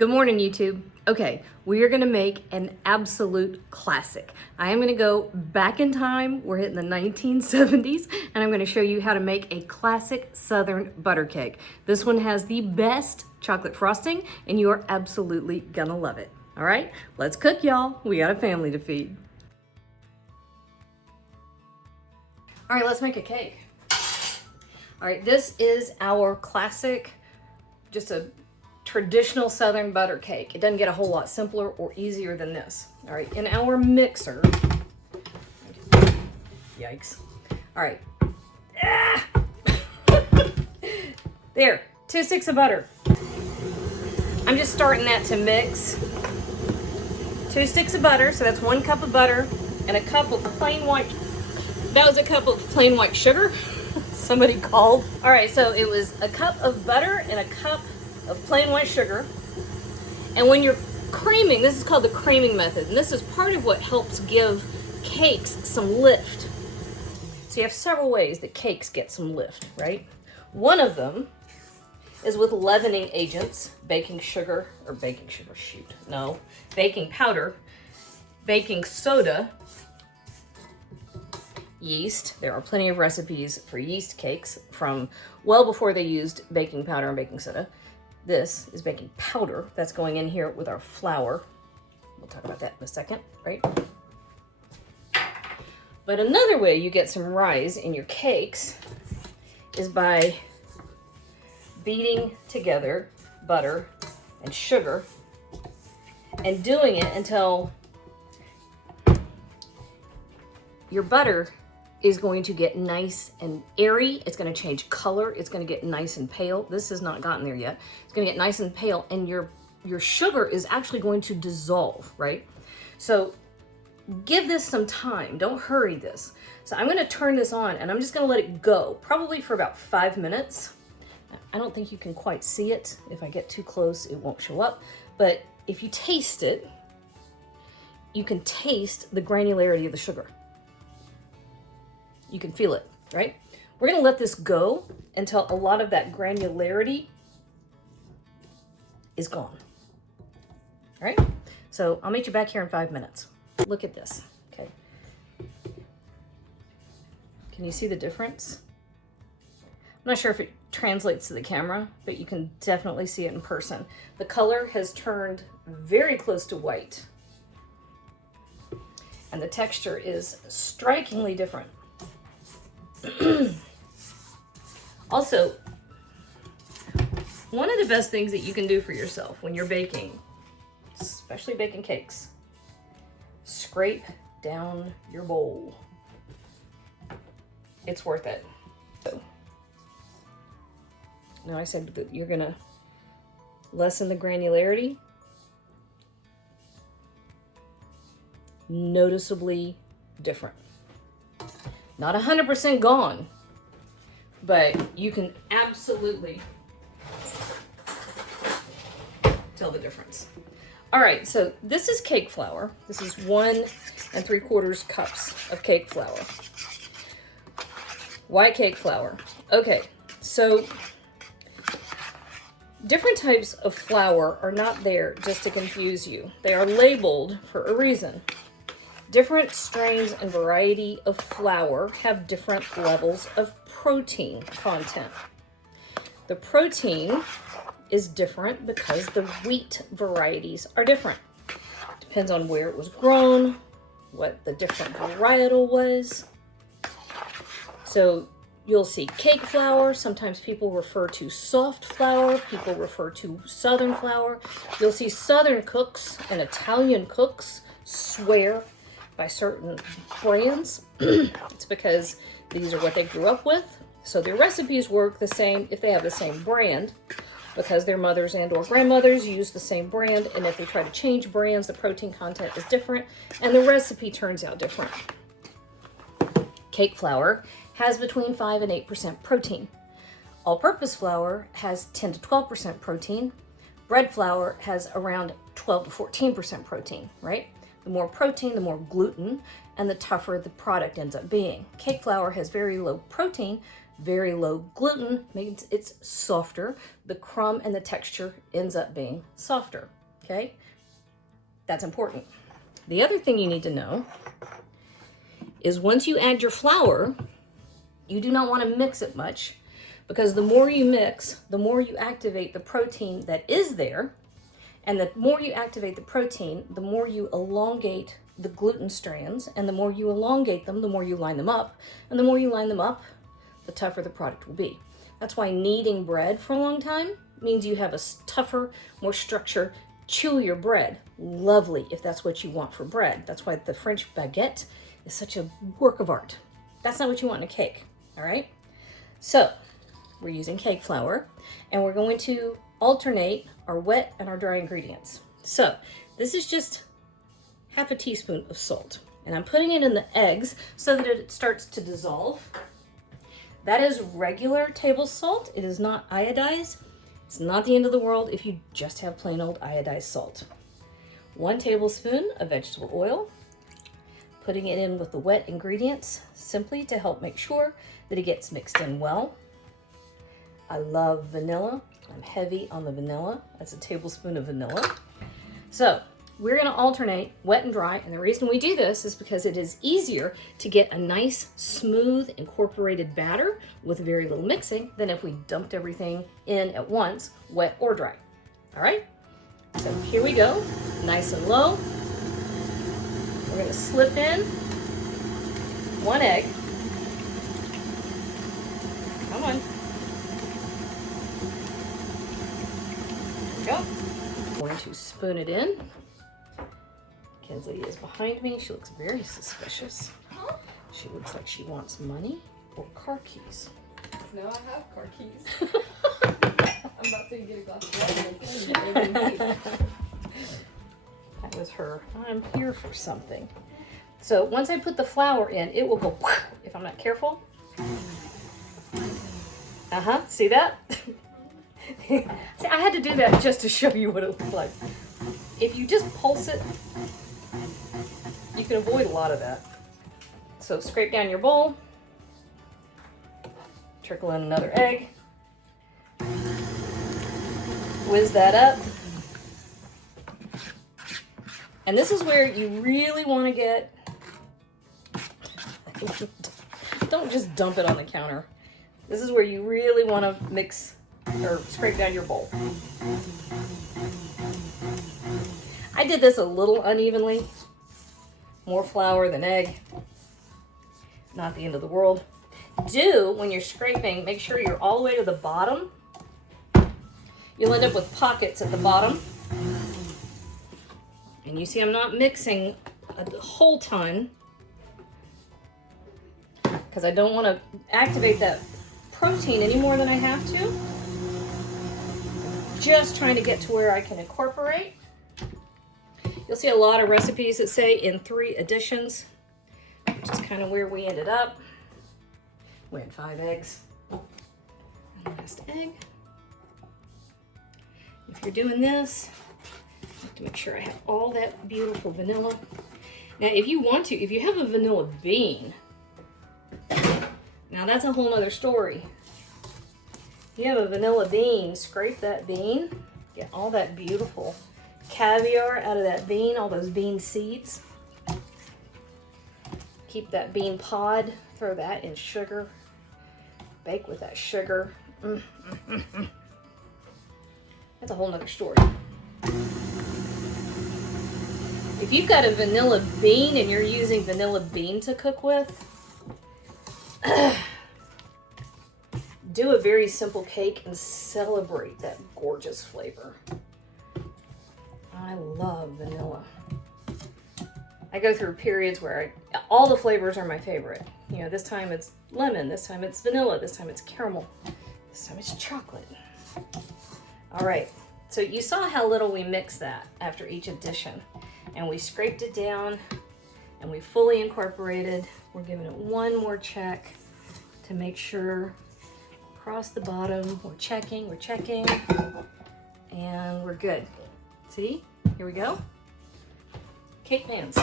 Good morning, YouTube. Okay, we are gonna make an absolute classic. I am gonna go back in time. We're hitting the 1970s, and I'm gonna show you how to make a classic Southern butter cake. This one has the best chocolate frosting, and you are absolutely gonna love it. All right, let's cook, y'all. We got a family to feed. All right, let's make a cake. All right, this is our classic, just a traditional Southern butter cake. It doesn't get a whole lot simpler or easier than this. All right, in our mixer, yikes. All right, there, 2 sticks of butter. I'm just starting that to mix. 2 sticks of butter, so that's 1 cup of butter and a cup of plain white. That was a cup of plain white sugar. Somebody called. All right, so it was a cup of butter and a cup of plain white sugar. And when you're creaming, this is called the creaming method, and this is part of what helps give cakes some lift. So you have several ways that cakes get some lift, right? One of them is with leavening agents, baking powder, baking soda, yeast. There are plenty of recipes for yeast cakes from well before they used baking powder and baking soda. This is baking powder that's going in here with our flour. We'll talk about that in a second, right? But another way you get some rise in your cakes is by beating together butter and sugar and doing it until your butter is going to get nice and airy. It's going to change color. It's going to get nice and pale. This has not gotten there yet. It's going to get nice and pale, and your sugar is actually going to dissolve, right? So give this some time. Don't hurry this. So I'm going to turn this on, and I'm just going to let it go, probably for about 5 minutes. I don't think you can quite see it. If I get too close, it won't show up. But if you taste it, you can taste the granularity of the sugar. You can feel it, right? We're gonna let this go until a lot of that granularity is gone. All right? So I'll meet you back here in 5 minutes. Look at this, okay? Can you see the difference? I'm not sure if it translates to the camera, but you can definitely see it in person. The color has turned very close to white, and the texture is strikingly different. Also, one of the best things that you can do for yourself when you're baking, especially baking cakes, scrape down your bowl. It's worth it. So, now I said that you're gonna lessen the granularity. Noticeably different. Not 100% gone, but you can absolutely tell the difference. All right, so this is cake flour. This is 1 3/4 cups of cake flour. Why cake flour? Okay, so different types of flour are not there just to confuse you. They are labeled for a reason. Different strains and variety of flour have different levels of protein content. The protein is different because the wheat varieties are different. Depends on where it was grown, what the different varietal was. So you'll see cake flour. Sometimes people refer to soft flour. People refer to Southern flour. You'll see Southern cooks and Italian cooks swear by certain brands. It's because these are what they grew up with. So their recipes work the same if they have the same brand, because their mothers and or grandmothers use the same brand. And if they try to change brands, the protein content is different and the recipe turns out different. Cake flour has between 5 and 8% protein. All-purpose flour has 10 to 12% protein. Bread flour has around 12 to 14% protein, right? The more protein, the more gluten, and the tougher the product ends up being. Cake flour has very low protein, Very low gluten means it's softer. The crumb and the texture ends up being softer, okay? That's important. The other thing you need to know is once you add your flour, you do not want to mix it much, because the more you mix, the more you activate the protein that is there. And the more you activate the protein, the more you elongate the gluten strands. And the more you elongate them, the more you line them up. And the more you line them up, the tougher the product will be. That's why kneading bread for a long time means you have a tougher, more structured, chewier bread. Lovely if that's what you want for bread. That's why the French baguette is such a work of art. That's not what you want in a cake, all right? So we're using cake flour, and we're going to alternate our wet and our dry ingredients. So this is just half a teaspoon of salt, and I'm putting it in the eggs so that it starts to dissolve. That is regular table salt. It is not iodized. It's not the end of the world if you just have plain old iodized salt. 1 tablespoon of vegetable oil, putting it in with the wet ingredients simply to help make sure that it gets mixed in well. I love vanilla. I'm heavy on the vanilla. That's a tablespoon of vanilla. So we're gonna alternate wet and dry, and the reason we do this is because it is easier to get a nice, smooth, incorporated batter with very little mixing than if we dumped everything in at once, wet or dry. All right? So here we go, nice and low. We're gonna slip in 1 egg. Come on. There we go. I'm going to spoon it in. Kinsley is behind me. She looks very suspicious. She looks like she wants money or car keys. No, I have car keys. I'm about to get a glass of water. That was her. I'm here for something. So once I put the flour in, it will go if I'm not careful. See that? See, I had to do that just to show you what it looked like. If you just pulse it, you can avoid a lot of that. So scrape down your bowl, trickle in another egg, whiz that up. And this is where you really want to get, don't just dump it on the counter. This is where you really want to mix or scrape down your bowl. I did this a little unevenly. More flour than egg. Not the end of the world. When you're scraping, make sure you're all the way to the bottom. You'll end up with pockets at the bottom. And you see I'm not mixing a whole ton because I don't want to activate that protein any more than I have to. Just trying to get to where I can incorporate. You'll see a lot of recipes that say in 3 additions, which is kind of where we ended up. We had 5 eggs. And last egg. If you're doing this, I have to make sure I have all that beautiful vanilla. Now, if you want to, if you have a vanilla bean, now that's a whole nother story. If you have a vanilla bean, scrape that bean, get all that beautiful caviar out of that bean, all those bean seeds. Keep that bean pod, throw that in sugar, bake with that sugar. That's a whole nother story. If you've got a vanilla bean and you're using vanilla bean to cook with, do a very simple cake and celebrate that gorgeous flavor. I love vanilla. I go through periods where all the flavors are my favorite. You know, this time it's lemon, this time it's vanilla, this time it's caramel, this time it's chocolate. All right, so you saw how little we mixed that after each addition. And we scraped it down and we fully incorporated. We're giving it one more check to make sure. Across the bottom, we're checking, and we're good. See, here we go. Cake pans.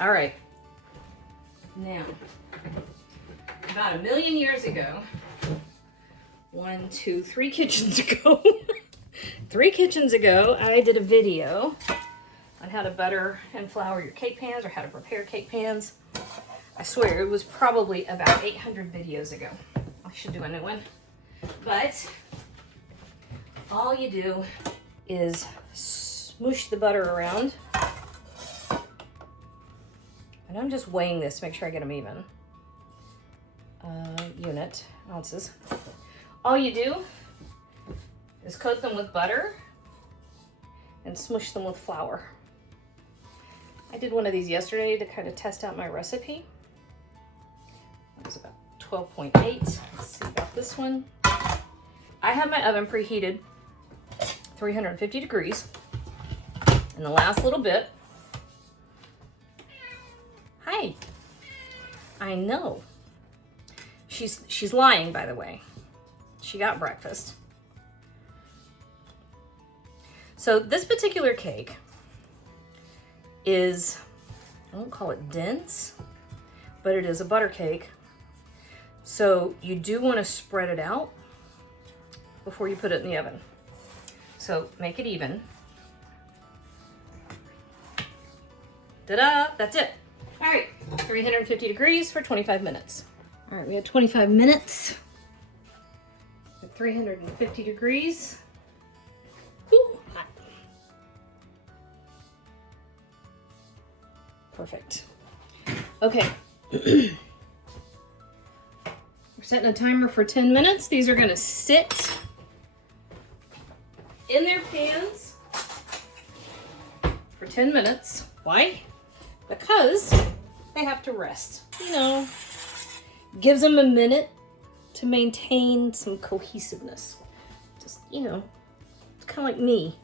All right, now about 1,000,000 years ago, 1, 2, 3 kitchens ago, 3 kitchens ago, I did a video on how to butter and flour your cake pans or how to prepare cake pans. I swear it was probably about 800 videos ago. I should do a new one. But all you do is smoosh the butter around. And I'm just weighing this to make sure I get them even. Unit, ounces. All you do is coat them with butter and smush them with flour. I did one of these yesterday to kind of test out my recipe. It was about 12.8. Let's see about this one. I have my oven preheated 350 degrees. And the last little bit. Hi. I know. She's lying, by the way. She got breakfast. So this particular cake is, I won't call it dense, but it is a butter cake. So you do want to spread it out before you put it in the oven. So make it even. Ta-da! That's it. All right, 350 degrees for 25 minutes. All right, we have 25 minutes at 350 degrees. Ooh, hot. Perfect. Okay. We're setting a timer for 10 minutes. These are gonna sit in their pans for 10 minutes. Why? Because they have to rest. You know, gives them a minute to maintain some cohesiveness. Just, you know, it's kind of like me.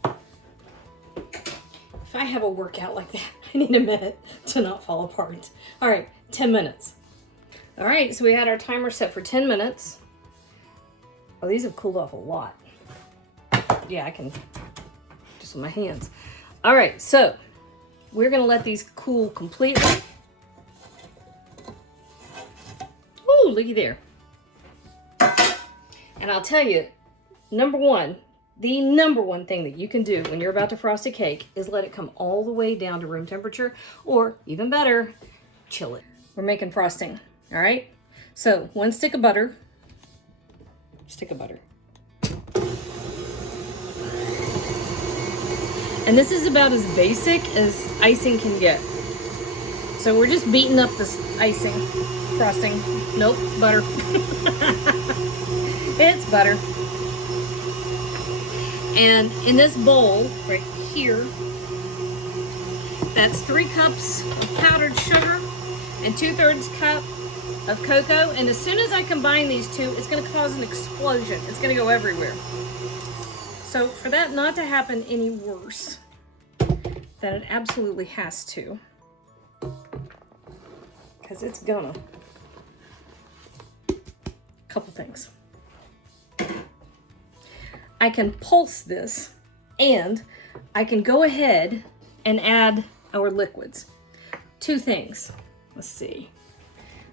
If I have a workout like that, I need a minute to not fall apart. All right, 10 minutes. All right, so we had our timer set for 10 minutes. Oh, these have cooled off a lot. Yeah, I can just with my hands. All right, so we're gonna let these cool completely. Ooh, looky there. And I'll tell you, the number one thing that you can do when you're about to frost a cake is let it come all the way down to room temperature, or even better, chill it. We're making frosting, all right? So 1 stick of butter. And this is about as basic as icing can get. So we're just beating up this frosting. Nope, butter. It's butter. And in this bowl right here, that's 3 cups of powdered sugar and 2/3 cup of cocoa. And as soon as I combine these two, it's gonna cause an explosion. It's gonna go everywhere. So for that not to happen any worse than it absolutely has to, because it's gonna. Couple things. I can pulse this, and I can go ahead and add our liquids. 2 things. Let's see.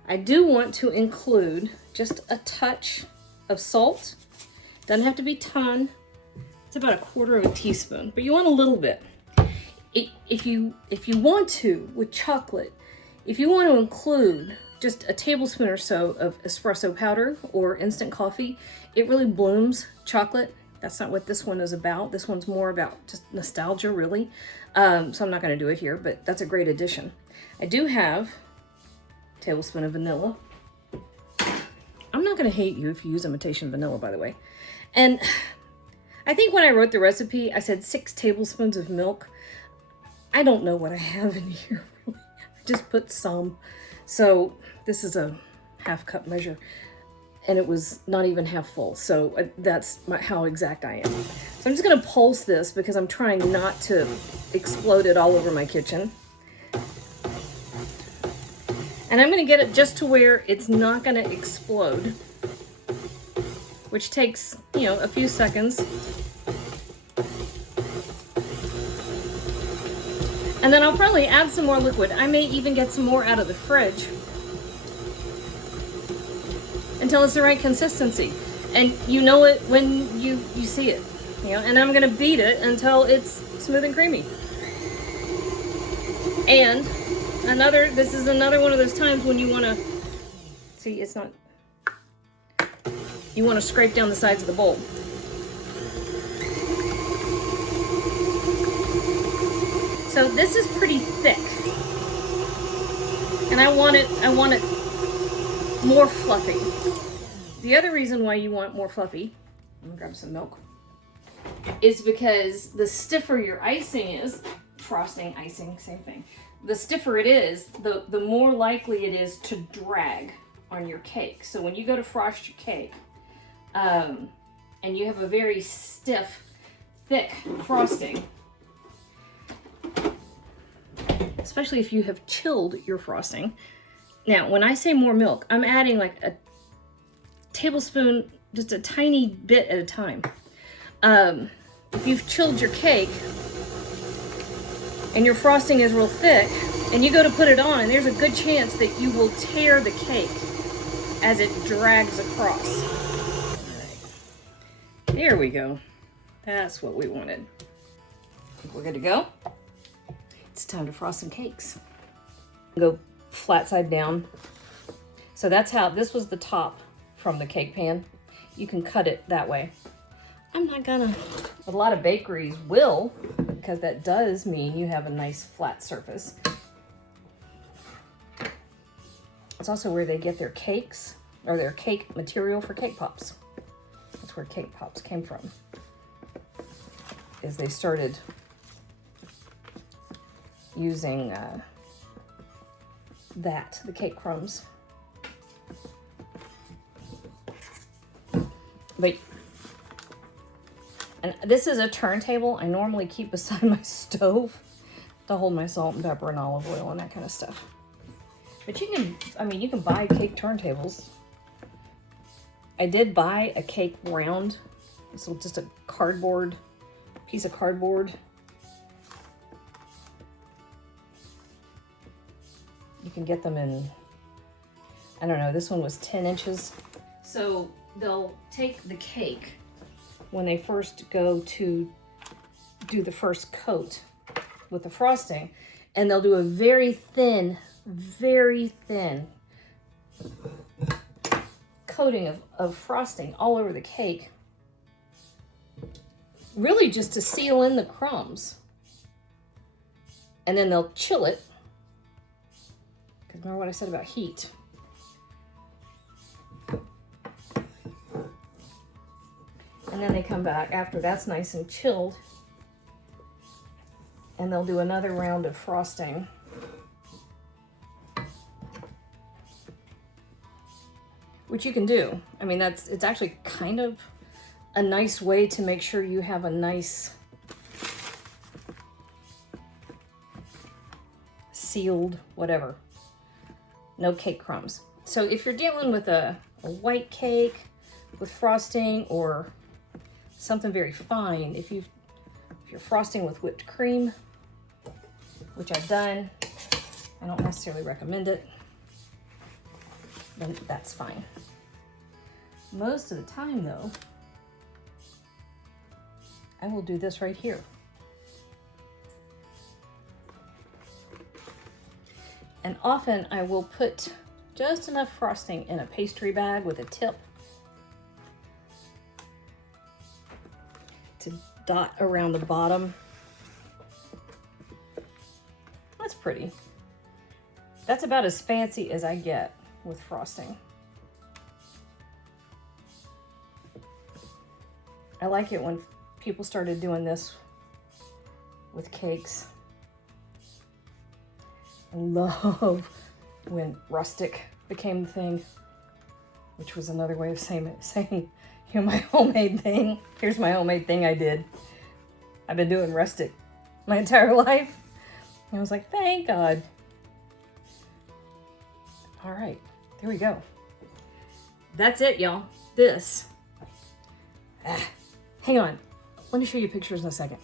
I do want to include just a touch of salt. Doesn't have to be a ton. It's about 1/4 teaspoon, but you want a little bit. If you want to, with chocolate, if you want to include just a tablespoon or so of espresso powder or instant coffee, it really blooms chocolate. That's not what this one is about. This one's more about just nostalgia, really. So I'm not going to do it here, but that's a great addition. I do have a tablespoon of vanilla. I'm not going to hate you if you use imitation vanilla, by the way. And I think when I wrote the recipe, I said 6 tablespoons of milk. I don't know what I have in here, really. I just put some. So this is a 1/2 cup measure, and it was not even half full. So that's how exact I am. So I'm just gonna pulse this because I'm trying not to explode it all over my kitchen. And I'm gonna get it just to where it's not gonna explode, which takes, you know, a few seconds. And then I'll probably add some more liquid. I may even get some more out of the fridge. until it's the right consistency. And you know it when you see it. You know, and I'm gonna beat it until it's smooth and creamy. And this is another one of those times when you wanna, see, it's not, you wanna scrape down the sides of the bowl. So this is pretty thick. And I want it more fluffy. The other reason why you want more fluffy, I'm gonna grab some milk, is because the stiffer your icing is, frosting, icing, same thing. The stiffer it is, the more likely it is to drag on your cake. So when you go to frost your cake, and you have a very stiff, thick frosting, especially if you have chilled your frosting. Now, when I say more milk, I'm adding like a tablespoon, just a tiny bit at a time. If you've chilled your cake and your frosting is real thick and you go to put it on, there's a good chance that you will tear the cake as it drags across. All right. There we go. That's what we wanted. We're good to go. It's time to frost some cakes. Go flat side down. So that's how, this was the top from the cake pan. You can cut it that way. I'm not gonna. A lot of bakeries will, because that does mean you have a nice flat surface. It's also where they get their cakes, or their cake material for cake pops. That's where cake pops came from. Is they started using the cake crumbs. But, and this is a turntable I normally keep beside my stove to hold my salt and pepper and olive oil and that kind of stuff. But you can, I mean, you can buy cake turntables. I did buy a cake round. So just a cardboard, piece of cardboard. You can get them in, I don't know, this one was 10 inches. So they'll take the cake when they first go to do the first coat with the frosting, and they'll do a very thin coating of frosting all over the cake, really just to seal in the crumbs. And then they'll chill it, because remember what I said about heat. And then they come back after that's nice and chilled, and they'll do another round of frosting. Which you can do. I mean, it's actually kind of a nice way to make sure you have a nice sealed whatever. No cake crumbs. So if you're dealing with a white cake with frosting, or something very fine, if you're frosting with whipped cream, which I've done, I don't necessarily recommend it, then that's fine. Most of the time though, I will do this right here. And often I will put just enough frosting in a pastry bag with a tip to dot around the bottom. That's pretty. That's about as fancy as I get with frosting. I like it when people started doing this with cakes. I love when rustic became the thing, which was another way of saying, you know, my homemade thing. Here's my homemade thing I did. I've been doing rustic my entire life. And I was like, thank God. All right, there we go. That's it, y'all. This. Hang on. Let me show you pictures in a second.